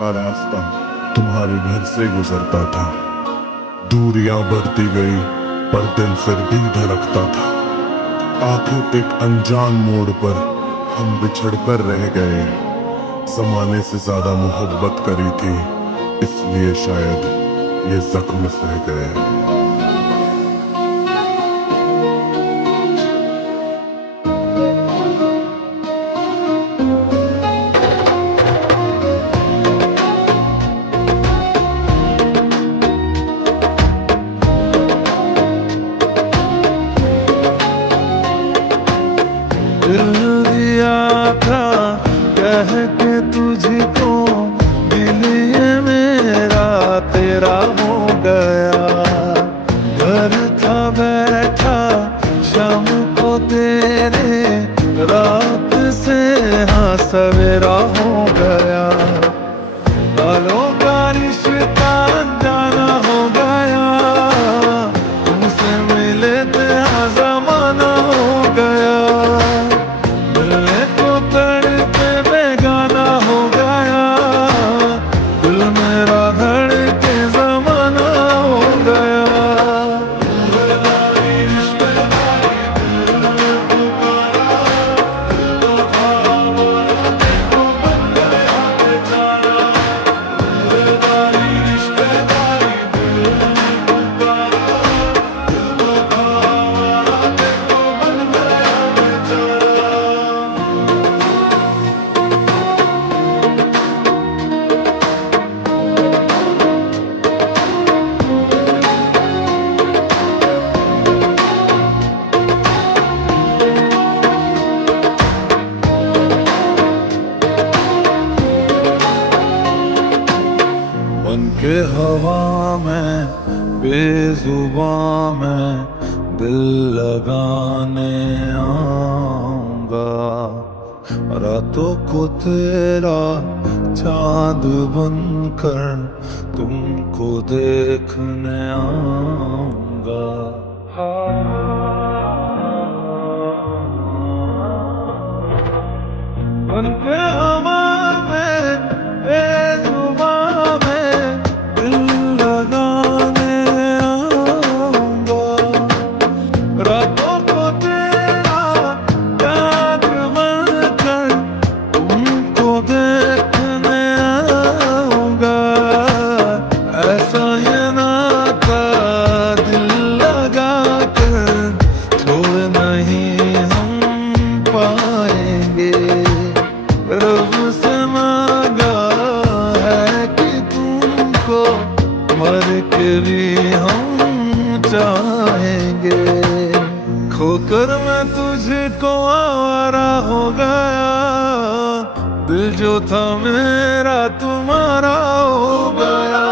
का रास्ता तुम्हारे घर से गुजरता था। दूरियां बढ़ती गई पर दिल फिर भी धड़कता था। आखिर एक अनजान मोड़ पर हम बिछड़ कर रह गए। जमाने से ज्यादा मोहब्बत करी थी, इसलिए शायद ये जख्म सह गए। दिल दिया था कह के तुझको, दिल ये मेरा तेरा हो गया। घर था बैठा शाम को तेरे, रात से हाँ सवेरा हो गया। सालों का रिश्ता अनजाना हो गया, तुमसे मिले थे हाँ जमाना हो गया। मिलने को तड़पे बेगाना हो गया, दिल मेरा धड़के जमाना हो गया। बन के हवा में बेजुबां में दिल लगाने आऊंगा। रातों को तेरा चांद बनकर तुमको देखने आऊंगा। बन के हवा में बेजुबां में दिल लगाने आऊंगा। रातों को तेरा याद बनकर तुमको देखने आऊंगा। ऐसा ये नाता दिल लगा कर छोड़ नहीं हम पाएंगे। रब से मांगा है कि तुमको मर के भी हम चाहेंगे। खोकर मैं तुझको आवारा हो गया, दिल जो था मेरा तुम्हारा हो गया।